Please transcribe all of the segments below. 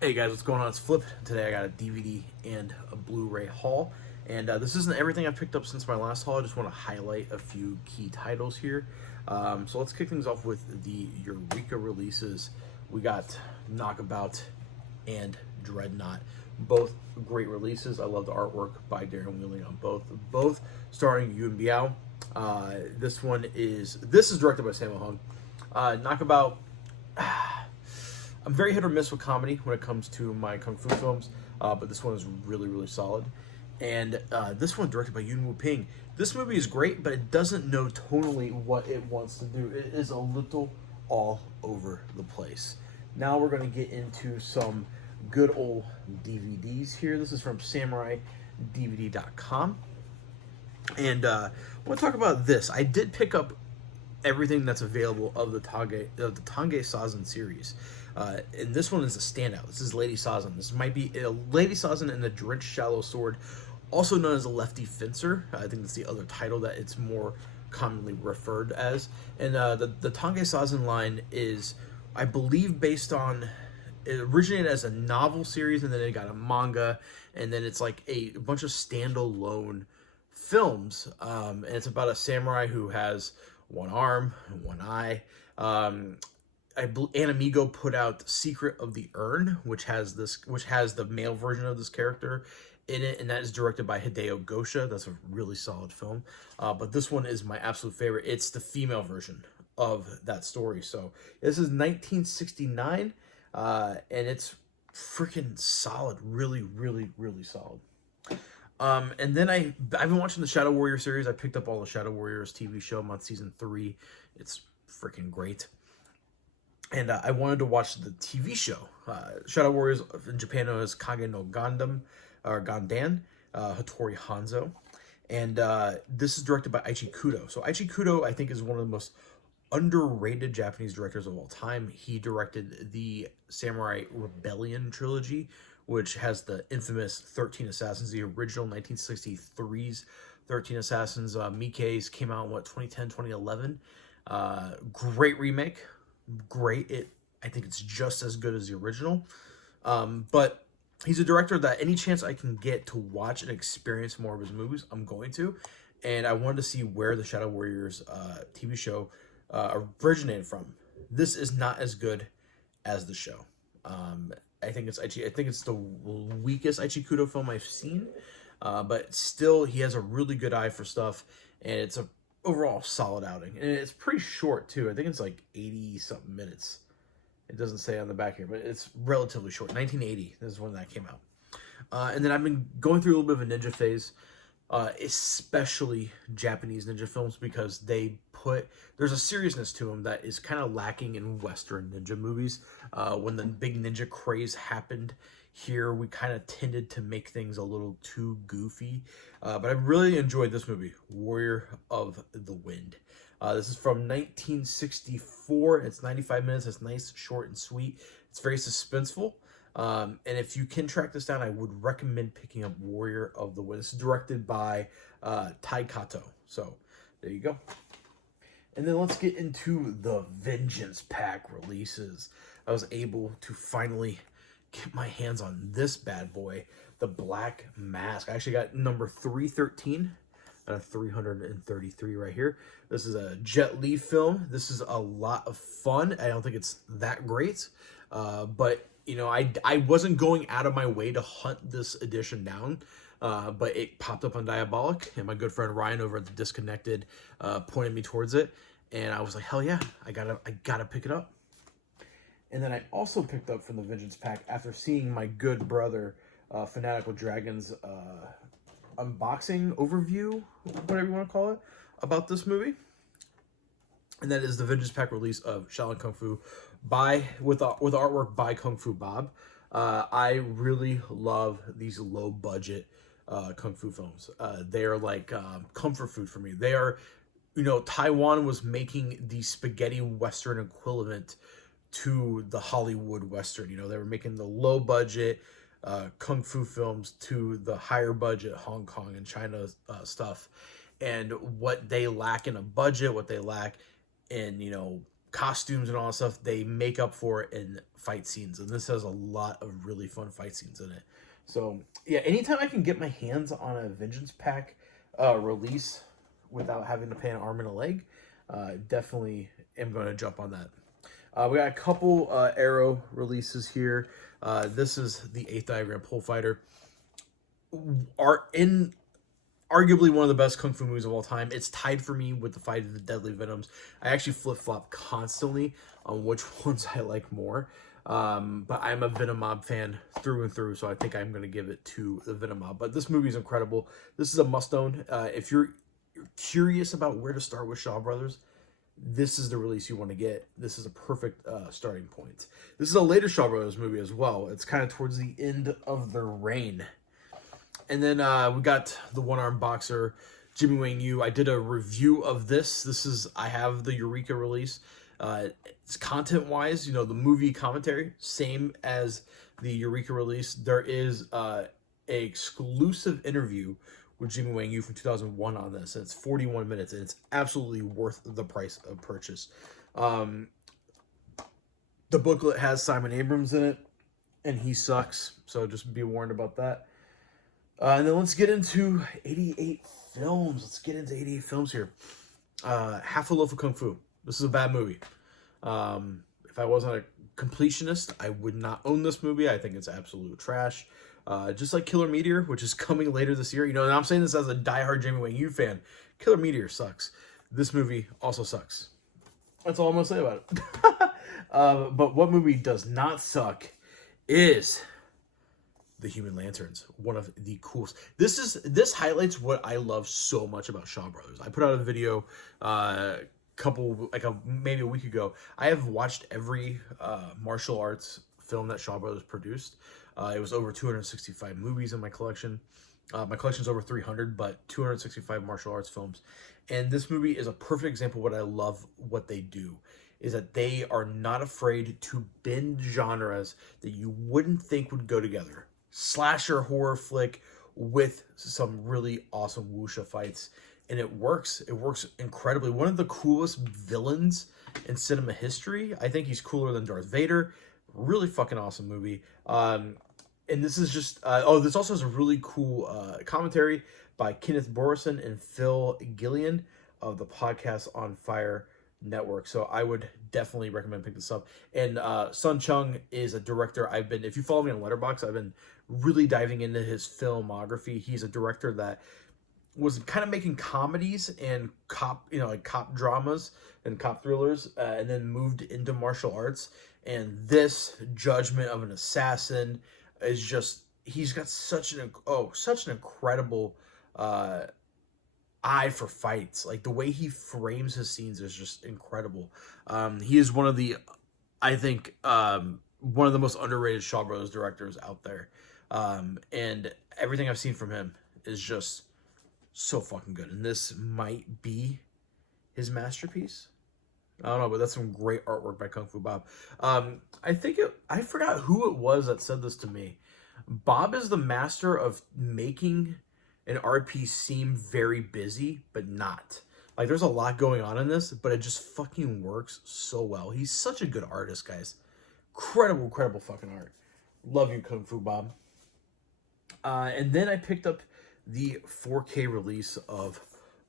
Hey guys, what's going on? It's Flip. Today I got a DVD and a Blu-ray haul. And this isn't everything I've picked up since my last haul. I just want to highlight a few key titles here. So let's kick things off with the Eureka releases. We got Knockabout and Dreadnought. Both great releases. I love the artwork by Darren Wheeling on both starring Yuen Biao. This is directed by Sammo Hung. Knockabout, I'm very hit or miss with comedy when it comes to my kung fu films, but this one is really solid. And this one directed by Yuen Woo-ping. This movie is great, but it doesn't know tonally what it wants to do. It is a little all over the place. Now we're going to get into some good old DVDs here. This is from SamuraiDVD.com. And I want to talk about this. I did pick up everything that's available of the Tange Sawzan series. And this one is a standout. This is Lady Sawzan. This might be a Lady Sawzan and the Drenched Shallow Sword, also known as a Lefty Fencer. I think that's the other title that it's more commonly referred as. And the Tange Sawzan line is, I believe, based on, it originated as a novel series, and then it got a manga, and then it's like a bunch of standalone films. And it's about a samurai who has one arm, one eye. Animigo put out Secret of the Urn, which has the male version of this character in it, and that is directed by Hideo Gosha. That's a really solid film. But this one is my absolute favorite. It's the female version of that story. So this is 1969, and it's freaking solid. Really solid. And then I've been watching the Shadow Warrior series. I picked up all the Shadow Warriors TV show. I'm on season 3. It's freaking great. And I wanted to watch the TV show. Shadow Warriors in Japan known as Kage no Gundam, or Gandan, Hattori Hanzo. And this is directed by Aichi Kudo. So Aichi Kudo, I think, is one of the most underrated Japanese directors of all time. He directed the Samurai Rebellion trilogy, which has the infamous 13 Assassins, the original 1963's 13 Assassins. Miike's came out in, 2010, 2011. Great remake. Great. I think it's just as good as the original. But he's a director that any chance I can get to watch and experience more of his movies, I'm going to. And I wanted to see where the Shadow Warriors TV show originated from. This is not as good as the show. I think it's the weakest Aichi Kudo film I've seen, but still he has a really good eye for stuff, and it's a overall solid outing. And it's pretty short too. I think it's like 80 something minutes. It doesn't say on the back here, but it's relatively short. 1980 is when that came out. And then I've been going through a little bit of a ninja phase, especially Japanese ninja films, because there's a seriousness to them that is kind of lacking in Western ninja movies. When the big ninja craze happened here, we kind of tended to make things a little too goofy. But I really enjoyed this movie, Warrior of the Wind. This is from 1964. It's 95 minutes. It's nice, short, and sweet. It's very suspenseful. And if you can track this down, I would recommend picking up Warrior of the Wind. It's directed by Tai Kato. So there you go. And then let's get into the Vengeance Pack releases. I was able to finally get my hands on this bad boy, The Black Mask. I actually got number 313 out of 333 right here. This is a Jet Li film. This is a lot of fun. I don't think it's that great, but you know, I wasn't going out of my way to hunt this edition down, but it popped up on Diabolic, and my good friend Ryan over at the Disconnected pointed me towards it, and I was like, hell yeah, I gotta pick it up. And then I also picked up from the Vengeance Pack after seeing my good brother Fanatical Dragons unboxing overview, whatever you want to call it, about this movie. And that is the Vengeance Pack release of Shaolin Kung Fu with artwork by Kung Fu Bob. I really love these low budget Kung Fu films. They are like comfort food for me. They are, you know, Taiwan was making the spaghetti Western equivalent to the Hollywood Western. You know, they were making the low budget Kung Fu films to the higher budget Hong Kong and China stuff. And what they lack in a budget, what they lack in, you know, costumes and all that stuff, they make up for it in fight scenes. And this has a lot of really fun fight scenes in it. So, yeah, anytime I can get my hands on a Vengeance Pack release without having to pay an arm and a leg, definitely am going to jump on that. We got a couple Arrow releases here. This is the 8th Diagram Pole Fighter. Arguably one of the best kung fu movies of all time. It's tied for me with the Fight of the Deadly Venoms. I actually flip-flop constantly on which ones I like more. But I'm a Venom Mob fan through and through, so I think I'm going to give it to the Venom Mob. But this movie is incredible. This is a must-own. If you're curious about where to start with Shaw Brothers, this is the release you want to get. This is a perfect starting point. This is a later Shaw Brothers movie as well. It's kind of towards the end of their reign. And then we got the one-armed boxer, Jimmy Wang Yu. I did a review of this. I have the Eureka release. It's content-wise, the movie commentary, same as the Eureka release. There is a exclusive interview with Jimmy Wang Yu from 2001 on this. And it's 41 minutes, and it's absolutely worth the price of purchase. The booklet has Simon Abrams in it, and he sucks. So just be warned about that. And then let's get into 88 films. Let's get into 88 films here. Half a Loaf of Kung Fu. This is a bad movie. If I wasn't a completionist, I would not own this movie. I think it's absolute trash. Just like Killer Meteor, which is coming later this year. And I'm saying this as a diehard Jamie Wang Yu fan. Killer Meteor sucks. This movie also sucks. That's all I'm going to say about it. But what movie does not suck is The Human Lanterns, one of the coolest. This highlights what I love so much about Shaw Brothers. I put out a video maybe a week ago. I have watched every martial arts film that Shaw Brothers produced. It was over 265 movies in my collection. My collection's over 300, but 265 martial arts films. And this movie is a perfect example of what I love what they do. Is that they are not afraid to bend genres that you wouldn't think would go together. Slasher horror flick with some really awesome wuxia fights, and it works. It works incredibly. One of the coolest villains in cinema history. I think he's cooler than Darth Vader. Really fucking awesome movie. And this is just this also has a really cool commentary by Kenneth Borison and Phil Gillian of the Podcast on Fire Network. So I would definitely recommend picking this up. And Sun Chung is a director. If you follow me on Letterboxd, I've been really diving into his filmography. He's a director that was kind of making comedies and cop dramas and cop thrillers, and then moved into martial arts. And this Judgment of an Assassin is just, he's got such an incredible eye for fights. Like the way he frames his scenes is just incredible. He is one of the most underrated Shaw Brothers directors out there. And everything I've seen from him is just so fucking good. And this might be his masterpiece. I don't know, but that's some great artwork by Kung Fu Bob. I forgot who it was that said this to me. Bob is the master of making an art piece seem very busy, but not. Like, there's a lot going on in this, but it just fucking works so well. He's such a good artist, guys. Incredible fucking art. Love you, Kung Fu Bob. And then I picked up the 4K release of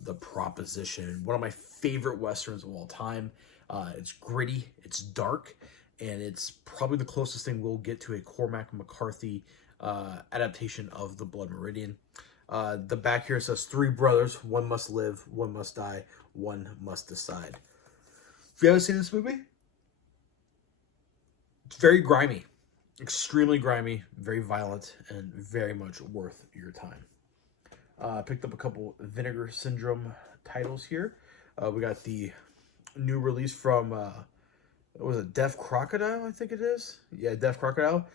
The Proposition, one of my favorite westerns of all time. It's gritty, it's dark, and it's probably the closest thing we'll get to a Cormac McCarthy adaptation of The Blood Meridian. The back here says 3 brothers, one must live, one must die, one must decide. If you haven't seen this movie, it's very grimy, extremely grimy, very violent, and very much worth your time. Picked up a couple Vinegar Syndrome titles here. We got the new release from, Deaf Crocodile, I think it is? Yeah, Deaf Crocodile.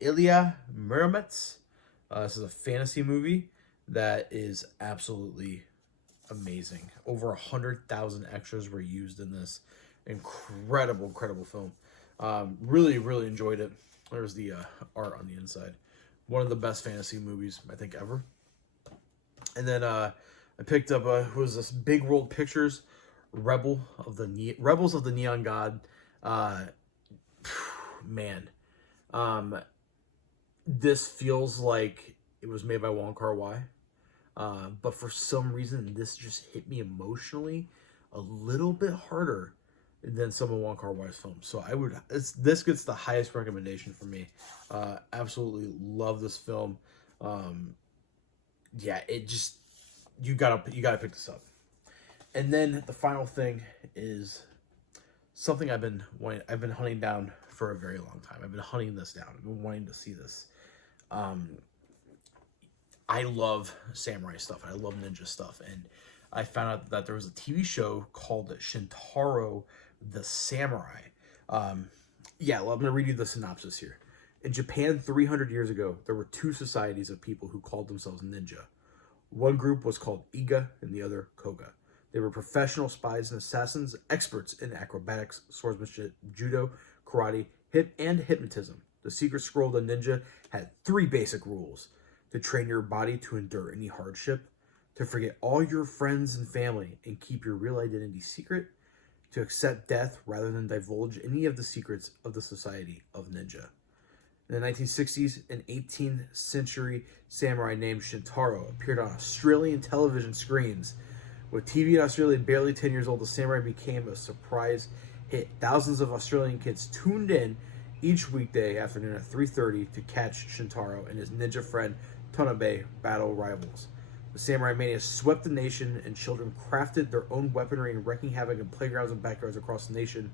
Ilya Muromets. This is a fantasy movie that is absolutely amazing. Over 100,000 extras were used in this. Incredible film. Really enjoyed it. There's the art on the inside. One of the best fantasy movies, I think, ever. And then I picked up, Big World Pictures Rebels of the Neon God. Man, um, this feels like it was made by Wong Kar-wai, but for some reason this just hit me emotionally a little bit harder than some of Wong Kar-wai's films. So this gets the highest recommendation for me. Absolutely love this film. Yeah, it just you gotta pick this up. And then the final thing is something I've been hunting down for a very long time. I've been hunting this down. I've been wanting to see this. I love samurai stuff. I love ninja stuff, and I found out that there was a TV show called Shintaro the Samurai. Yeah, well, I'm going to read you the synopsis here. In Japan 300 years ago, there were two societies of people who called themselves ninja. One group was called Iga and the other Koga. They were professional spies and assassins, experts in acrobatics, swordsmanship, judo, karate, and hypnotism. The secret scroll of the ninja had 3 basic rules: to train your body to endure any hardship, to forget all your friends and family and keep your real identity secret, to accept death rather than divulge any of the secrets of the society of ninja. In the 1960s, an 18th century samurai named Shintaro appeared on Australian television screens. With TV in Australia barely 10 years old, the samurai became a surprise hit. Thousands of Australian kids tuned in each weekday afternoon at 3:30 to catch Shintaro and his ninja friend Tanabe battle rivals. The samurai mania swept the nation, and children crafted their own weaponry and wreaking havoc in playgrounds and backyards across the nation,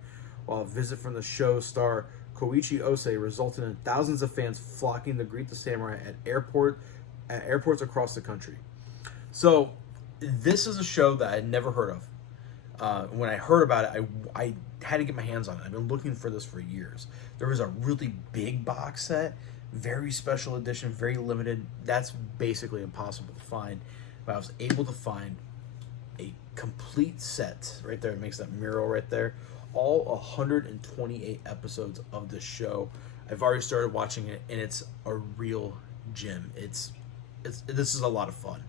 while a visit from the show star Koichi Osei resulted in thousands of fans flocking to greet the samurai at airports across the country. So, this is a show that I'd never heard of. When I heard about it, I had to get my hands on it. I've been looking for this for years. There was a really big box set, very special edition, very limited. That's basically impossible to find. But I was able to find a complete set right there. It makes that mural right there. All 128 episodes of this show. I've already started watching it, and it's a real gem. This is a lot of fun.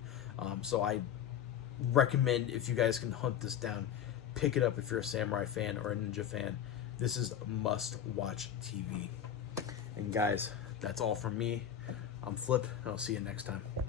So I recommend, if you guys can hunt this down, pick it up if you're a samurai fan or a ninja fan. This is must-watch TV. And guys, that's all from me. I'm Flip, and I'll see you next time.